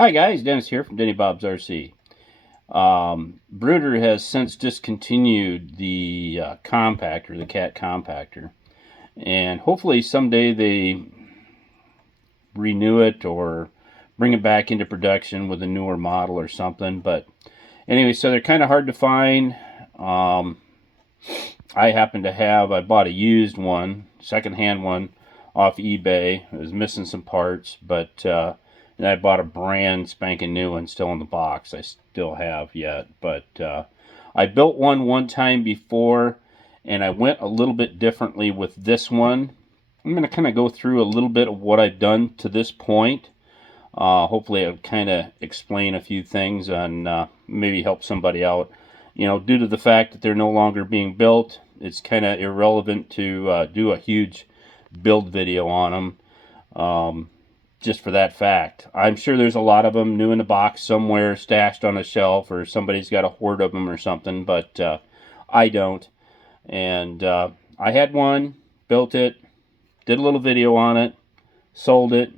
Hi guys, Dennis here from Denny Bob's RC. Bruder has since discontinued the compactor, the CAT compactor, and hopefully someday they renew it or bring it back into production with a newer model or something. But anyway, so they're kind of hard to find. I bought a used one, secondhand one, off eBay. It was missing some parts, but and I bought a brand spanking new one still in the box. I still have yet, but I built one time before, and I went a little bit differently with this one. I'm going to kind of go through a little bit of what I've done to this point. Hopefully it'll kind of explain a few things and maybe help somebody out. You know, due to the fact that they're no longer being built, it's kind of irrelevant to do a huge build video on them. Just for that fact. I'm sure there's a lot of them new in the box somewhere stashed on a shelf, or somebody's got a hoard of them or something, but I don't. And I had one, built it, did a little video on it, sold it.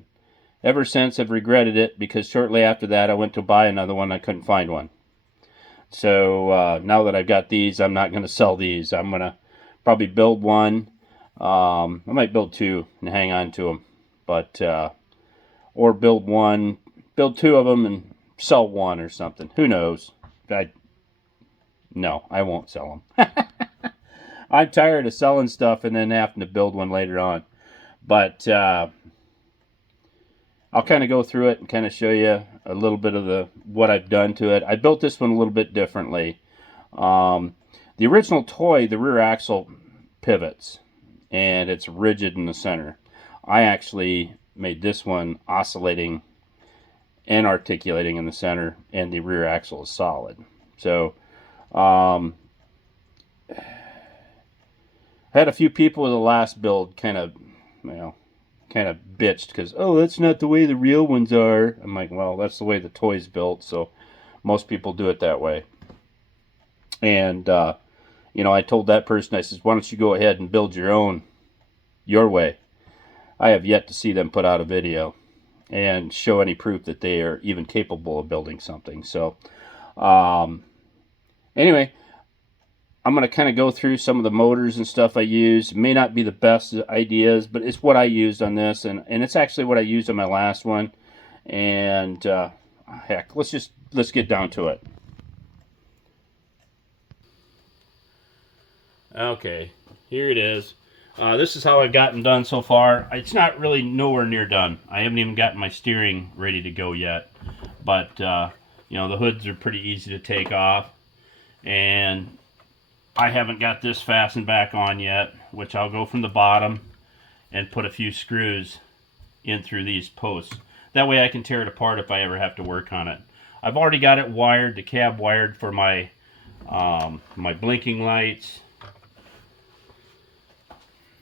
Ever since I've regretted it, because shortly after that I went to buy another one. I couldn't find one. So now that I've got these, I'm not going to sell these. I'm going to probably build one. I might build two and hang on to them. But or build two of them and sell one or something. Who knows? No, I won't sell them. I'm tired of selling stuff and then having to build one later on. But I'll kind of go through it and kind of show you a little bit of what I've done to it. I built this one a little bit differently. The original toy, the rear axle pivots, and it's rigid in the center. I actually made this one oscillating and articulating in the center, and the rear axle is solid. So I had a few people with the last build kind of bitched because, oh, that's not the way the real ones are. I'm like, well, that's the way the toy's built, so most people do it that way. And you know, I told that person, I says, why don't you go ahead and build your way. I have yet to see them put out a video and show any proof that they are even capable of building something. So anyway, I'm going to kind of go through some of the motors and stuff I use. It may not be the best ideas, but it's what I used on this, and it's actually what I used on my last one. And heck, let's get down to it. Okay, here it is. This is how I've gotten done so far. It's not really nowhere near done. I haven't even gotten my steering ready to go yet. But, you know, the hoods are pretty easy to take off. And I haven't got this fastened back on yet, which I'll go from the bottom and put a few screws in through these posts. That way I can tear it apart if I ever have to work on it. I've already got it wired, the cab wired for my, my blinking lights.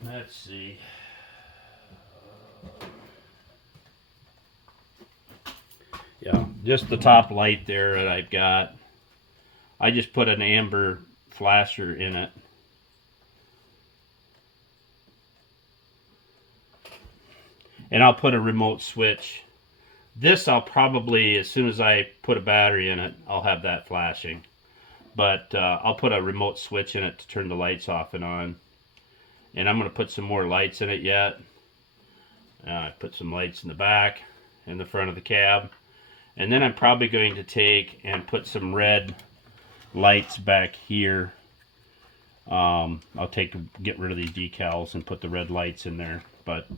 Let's see. Yeah, just the top light there that I've got. I just put an amber flasher in it. And I'll put a remote switch. This I'll probably, as soon as I put a battery in it, I'll have that flashing. But I'll put a remote switch in it to turn the lights off and on. And I'm going to put some more lights in it yet. I put some lights in the back and the front of the cab. And then I'm probably going to take and put some red lights back here. I'll get rid of these decals and put the red lights in there. But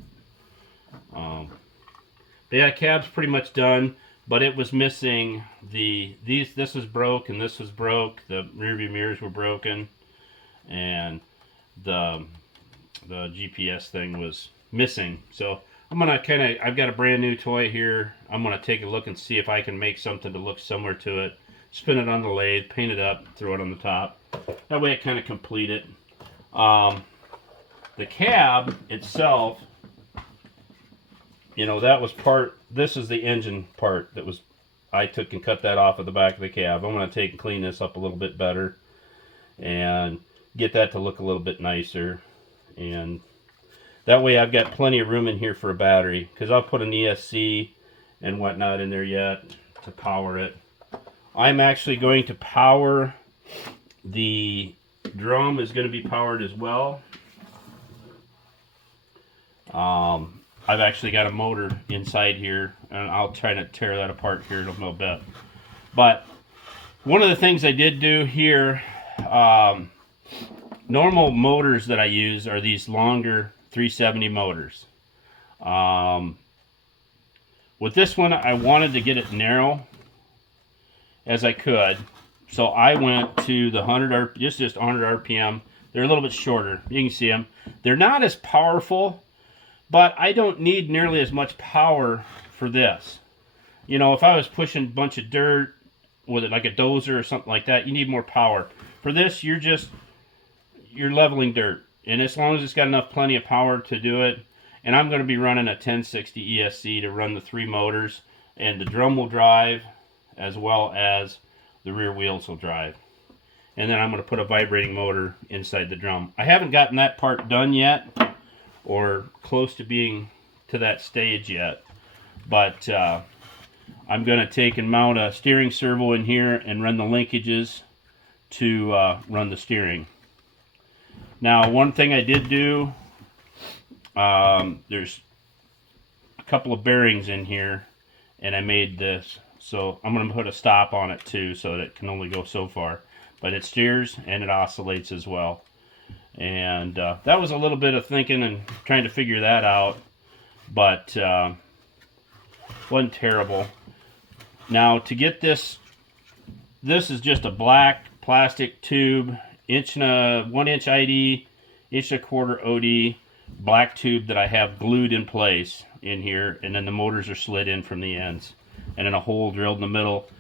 yeah, cab's pretty much done. But it was missing this was broke and this was broke. The rear view mirrors were broken. And the GPS thing was missing. So I'm gonna I've got a brand new toy here. I'm gonna take a look and see if I can make something to look similar to it. Spin it on the lathe, paint it up, throw it on the top. That way it kind of complete it. The cab itself, you know, that was this is the engine part that was, I took and cut that off of the back of the cab. I'm gonna take and clean this up a little bit better and get that to look a little bit nicer. And that way I've got plenty of room in here for a battery, because I'll put an ESC and whatnot in there yet to power it. I'm actually going to power the drum, is going to be powered as well. I've actually got a motor inside here, and I'll try to tear that apart here in a little bit. But one of the things I did do here, normal motors that I use are these longer 370 motors. With this one, I wanted to get it narrow as I could, so I went to the 100 just 100 RPM. They're a little bit shorter. You can see them. They're not as powerful, but I don't need nearly as much power for this. You know, if I was pushing a bunch of dirt with it like a dozer or something like that, you need more power. For this, you're leveling dirt, and as long as it's got plenty of power to do it. And I'm going to be running a 1060 ESC to run the 3 motors, and the drum will drive as well as the rear wheels will drive. And then I'm going to put a vibrating motor inside the drum. I haven't gotten that part done yet, or close to being to that stage yet, but I'm going to take and mount a steering servo in here and run the linkages to run the steering. Now, one thing I did do, there's a couple of bearings in here, and I made this, so I'm going to put a stop on it too, so that it can only go so far. But it steers and it oscillates as well. And that was a little bit of thinking and trying to figure that out, but wasn't terrible. Now, to get this is just a black plastic tube, 1 inch ID, 1.25 OD, black tube that I have glued in place in here, and then the motors are slid in from the ends, and then a hole drilled in the middle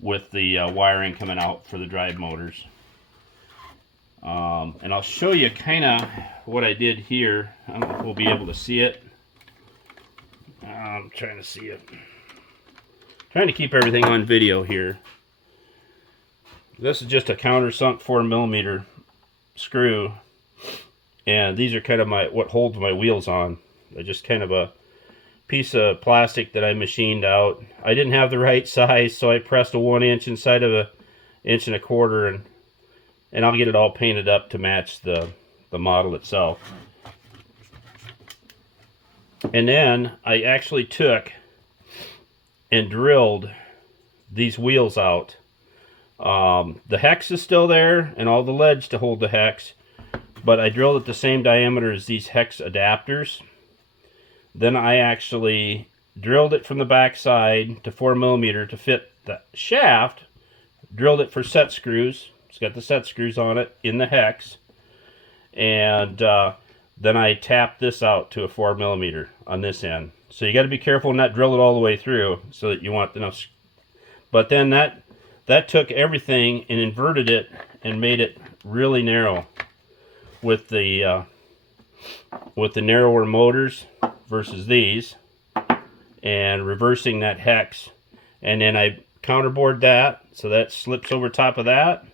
with the wiring coming out for the drive motors. And I'll show you kind of what I did here. I don't know if we'll be able to see it. I'm trying to see it. Trying to keep everything on video here. This is just a countersunk 4mm screw, and these are kind of what holds my wheels on. They're just kind of a piece of plastic that I machined out. I didn't have the right size, so I pressed a 1 inch inside of a 1.25 inch, and I'll get it all painted up to match the model itself. And then I actually took and drilled these wheels out. The hex is still there and all the ledge to hold the hex, but I drilled it the same diameter as these hex adapters. Then I actually drilled it from the back side to 4mm to fit the shaft, drilled it for set screws. It's got the set screws on it in the hex, and then I tapped this out to a 4mm on this end. So you got to be careful and not drill it all the way through, so that you want enough. But then that took everything and inverted it and made it really narrow with the narrower motors versus these, and reversing that hex. And then I counterbored that so that slips over top of that.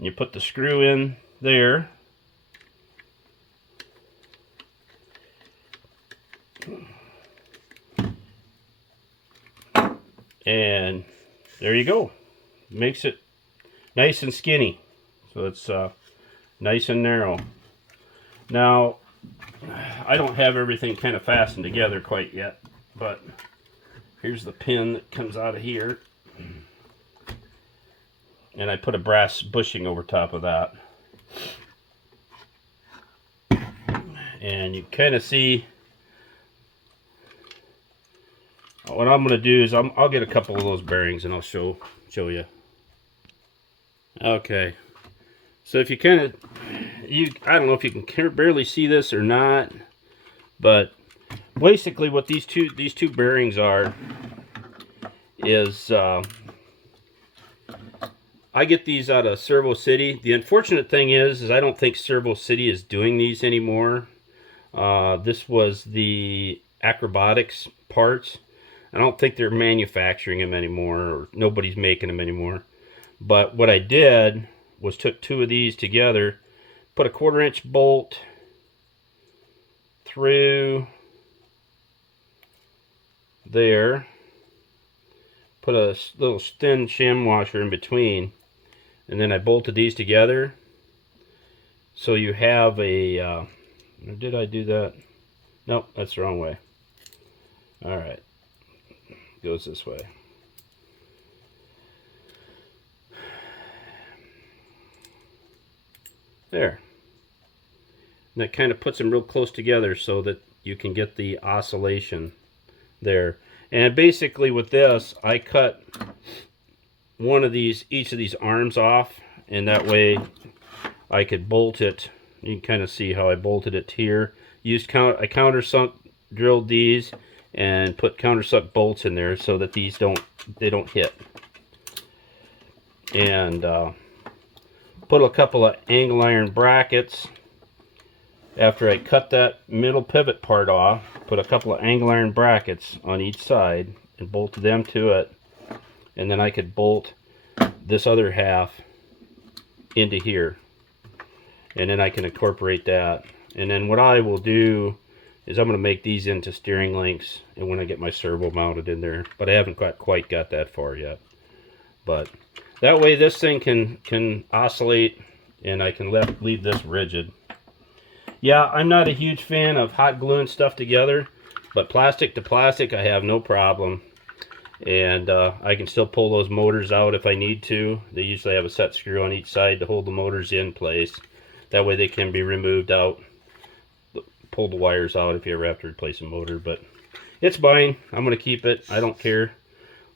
You put the screw in there, and there you go. Makes it nice and skinny, so it's nice and narrow. Now, I don't have everything kind of fastened together quite yet, but here's the pin that comes out of here. And I put a brass bushing over top of that. And you kind of see what I'm going to do is I'll get a couple of those bearings and I'll show you. Okay. So if you kind of, I don't know if you can barely see this or not, but basically what these two bearings are is I get these out of Servo City. The unfortunate thing is I don't think Servo City is doing these anymore. This was the Acrobatics parts. I don't think they're manufacturing them anymore, or nobody's making them anymore. But what I did was took 2 of these together, put a 1/4 inch bolt through there, put a little thin shim washer in between, and then I bolted these together. So you have a, did I do that? Nope, that's the wrong way. Alright, goes this way. There. And that kind of puts them real close together so that you can get the oscillation there. And basically with this, I cut each of these arms off, and that way I could bolt it. You can kind of see how I bolted it here. I countersunk drilled these and put countersunk bolts in there so that these don't hit. And put a couple of angle iron brackets. After I cut that middle pivot part off, put a couple of angle iron brackets on each side and bolted them to it. And then I could bolt this other half into here. And then I can incorporate that. And then what I will do is I'm going to make these into steering links, and when I get my servo mounted in there. But I haven't quite got that far yet. But that way this thing can oscillate, and I can leave this rigid. Yeah, I'm not a huge fan of hot gluing stuff together, but plastic to plastic I have no problem. And I can still pull those motors out if I need to. They usually have a set screw on each side to hold the motors in place. That way they can be removed out. Pull the wires out if you ever have to replace a motor. But it's fine. I'm going to keep it. I don't care.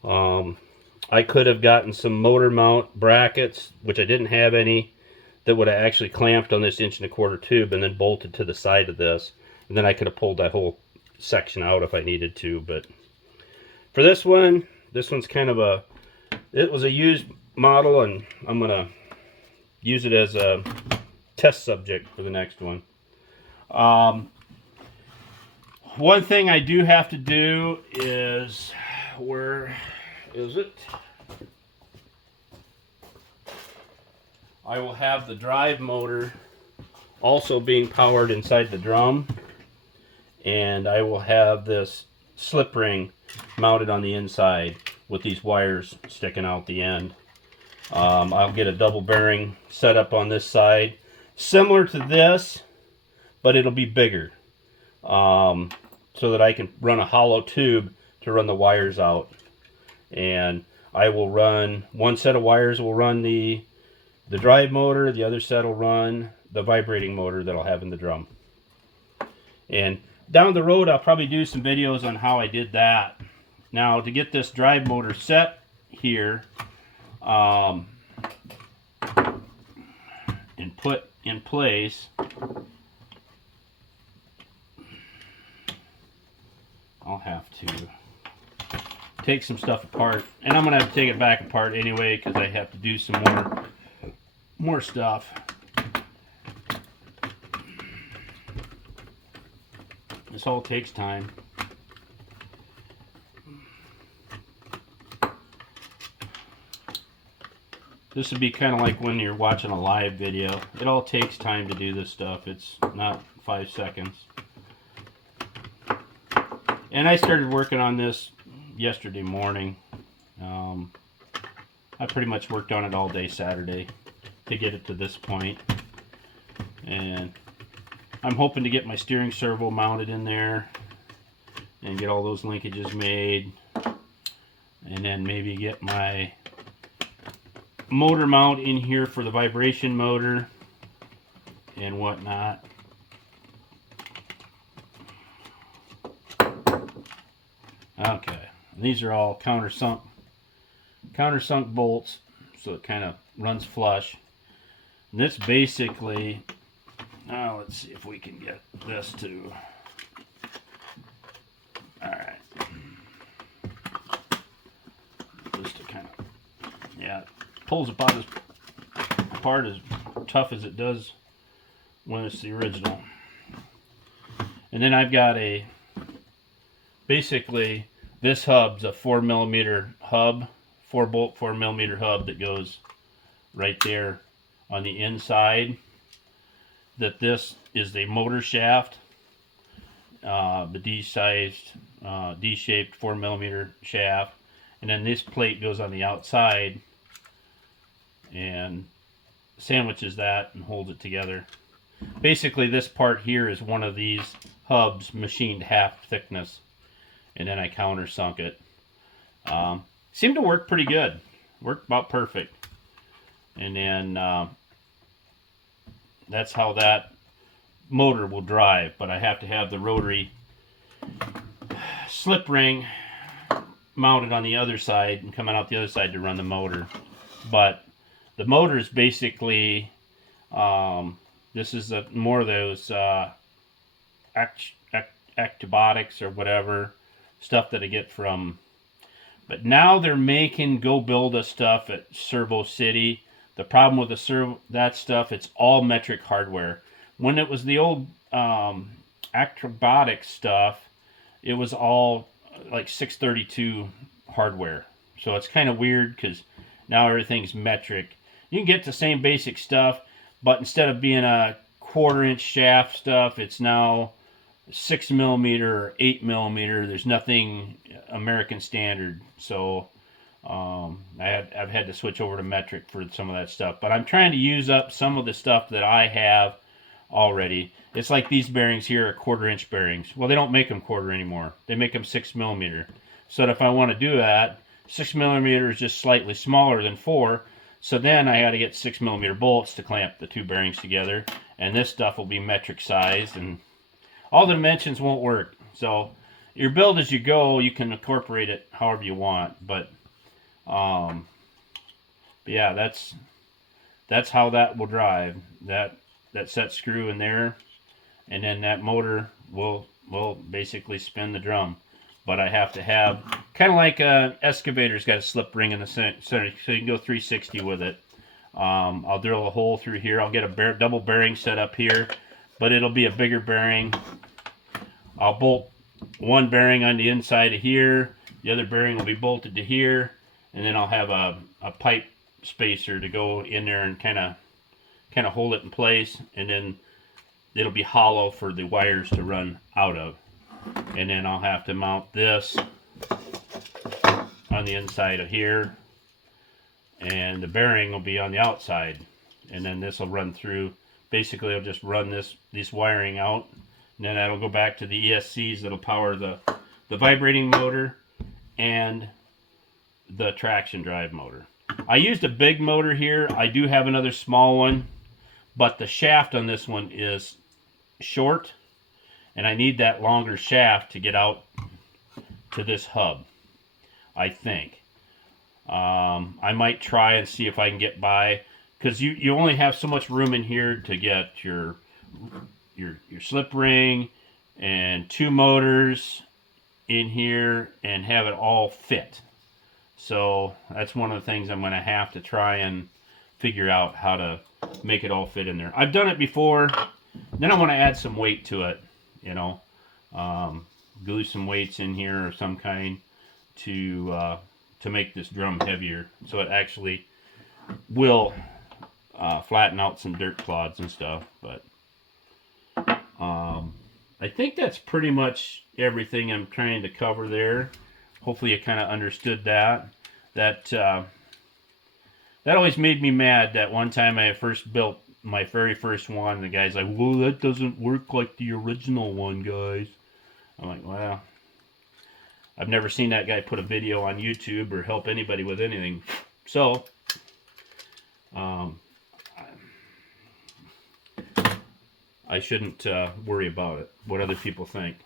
I could have gotten some motor mount brackets, which I didn't have any, that would have actually clamped on this 1¼ tube and then bolted to the side of this. And then I could have pulled that whole section out if I needed to. But for this one's kind of it was a used model, and I'm going to use it as a test subject for the next one. One thing I do have to do is, where is it? I will have the drive motor also being powered inside the drum, and I will have this slip ring mounted on the inside with these wires sticking out the end. I'll get a double bearing set up on this side, similar to this, but it'll be bigger, so that I can run a hollow tube to run the wires out. And I will run, one set of wires will run the drive motor, the other set will run the vibrating motor that I'll have in the drum. And down the road I'll probably do some videos on how I did that. Now, to get this drive motor set here and put in place, I'll have to take some stuff apart, and I'm gonna have to take it back apart anyway because I have to do some more stuff. This all takes time. This would be kind of like when you're watching a live video. It all takes time to do this stuff. It's not 5 seconds. And I started working on this yesterday morning. I pretty much worked on it all day Saturday to get it to this point. And I'm hoping to get my steering servo mounted in there and get all those linkages made. And then maybe get my motor mount in here for the vibration motor and whatnot. Okay, and these are all countersunk bolts, so it kind of runs flush. And this basically, let's see if we can get this to, alright, just to kind of, yeah, it pulls apart as tough as it does when it's the original. And then I've got basically this hub's a 4mm hub, 4-bolt 4mm hub that goes right there on the inside. That this is the motor shaft, the D-sized, D-shaped 4mm shaft, and then this plate goes on the outside and sandwiches that and holds it together. Basically, this part here is one of these hubs machined half thickness, and then I countersunk it. Seemed to work pretty good. Worked about perfect. And then that's how that motor will drive. But I have to have the rotary slip ring mounted on the other side and coming out the other side to run the motor. But the motor is basically, this is more of those actibiotics or whatever stuff that I get from. But now they're making go build us stuff at Servo City. The problem with that stuff, it's all metric hardware. When it was the old acrobatic stuff, it was all like 632 hardware. So it's kind of weird because now everything's metric. You can get the same basic stuff, but instead of being a 1/4 inch shaft stuff, it's now 6 millimeter or 8 millimeter. There's nothing American standard. So I've had to switch over to metric for some of that stuff. But I'm trying to use up some of the stuff that I have already. It's like these bearings here are 1/4 inch bearings. Well, they don't make them 1/4 anymore. They make them 6 millimeter. So if I want to do that, 6 millimeter is just slightly smaller than 4. So then I got to get 6 millimeter bolts to clamp the two bearings together. And this stuff will be metric sized, and all the dimensions won't work. So your build as you go, you can incorporate it however you want. But yeah, that's how that will drive. That set screw in there, and then that motor will basically spin the drum. But I have to have, kind of like an excavator's got a slip ring in the center, so you can go 360 with it. I'll drill a hole through here. I'll get a double bearing set up here, but it'll be a bigger bearing. I'll bolt one bearing on the inside of here. The other bearing will be bolted to here, and then I'll have a pipe spacer to go in there and kind of hold it in place, and then it'll be hollow for the wires to run out of. And then I'll have to mount this on the inside of here, and the bearing will be on the outside, and then this will run through. Basically, I'll just run this wiring out, and then that'll go back to the ESCs that'll power the vibrating motor and the traction drive motor. I used a big motor here. I do have another small one, but the shaft on this one is short, and I need that longer shaft to get out to this hub, I think. I might try and see if I can get by, because you only have so much room in here to get your slip ring and two motors in here and have it all fit. So that's one of the things I'm going to have to try and figure out, how to make it all fit in there. I've done it before. Then I want to add some weight to it, you know, glue some weights in here of some kind to make this drum heavier, so it actually will flatten out some dirt clods and stuff. But I think that's pretty much everything I'm trying to cover there. Hopefully you kind of understood that. That always made me mad. That one time I first built my very first one, the guy's like, well, that doesn't work like the original one, guys. I'm like, well, I've never seen that guy put a video on YouTube or help anybody with anything. So, I shouldn't worry about it, what other people think.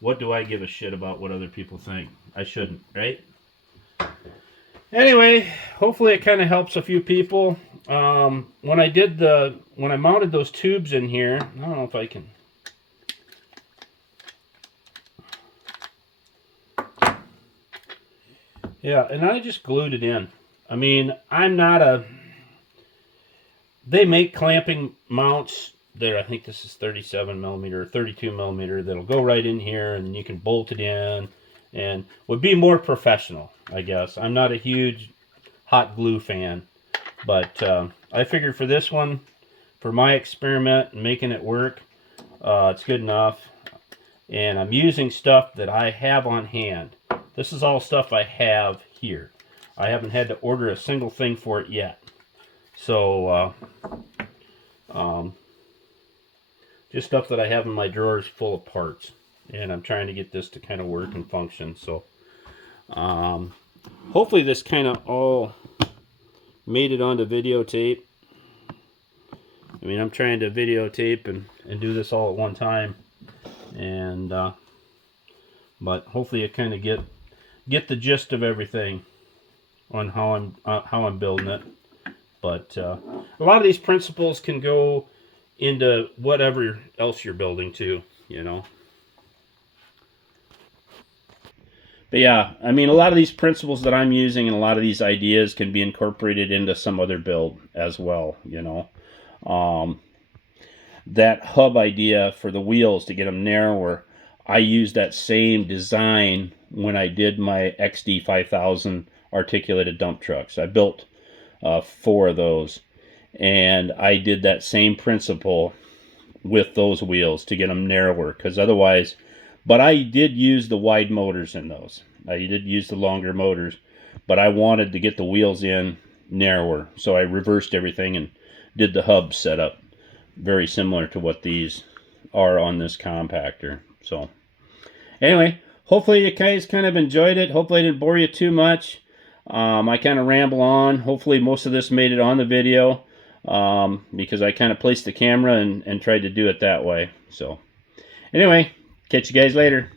What do I give a shit about what other people think? I shouldn't, right? Anyway, hopefully it kind of helps a few people. When I mounted those tubes in here, I don't know if I can. Yeah, and I just glued it in. I mean, they make clamping mounts there. I think this is 37 millimeter, 32 millimeter. That'll go right in here, and then you can bolt it in, and would be more professional, I guess. I'm not a huge hot glue fan, but I figured for this one, for my experiment and making it work, it's good enough. And I'm using stuff that I have on hand. this is all stuff I have here. I haven't had to order a single thing for it yet. So, just stuff that I have in my drawers full of parts. And I'm trying to get this to kind of work and function. So, hopefully this kind of all made it onto videotape. I mean, I'm trying to videotape and do this all at one time. And, but hopefully you kind of get the gist of everything on how I'm building it. But a lot of these principles can go into whatever else you're building too, you know. But yeah, I mean, a lot of these principles that I'm using and a lot of these ideas can be incorporated into some other build as well, you know. That hub idea for the wheels to get them narrower, I used that same design when I did my XD 5000 articulated dump trucks. I built 4 of those, and I did that same principle with those wheels to get them narrower, because otherwise, but I did use the wide motors in those. I did use the longer motors, but I wanted to get the wheels in narrower, so I reversed everything and did the hub setup very similar to what these are on this compactor. So anyway, hopefully you guys kind of enjoyed it. Hopefully I didn't bore you too much. I kind of ramble on. Hopefully most of this made it on the video, because I kind of placed the camera and tried to do it that way. So anyway, catch you guys later.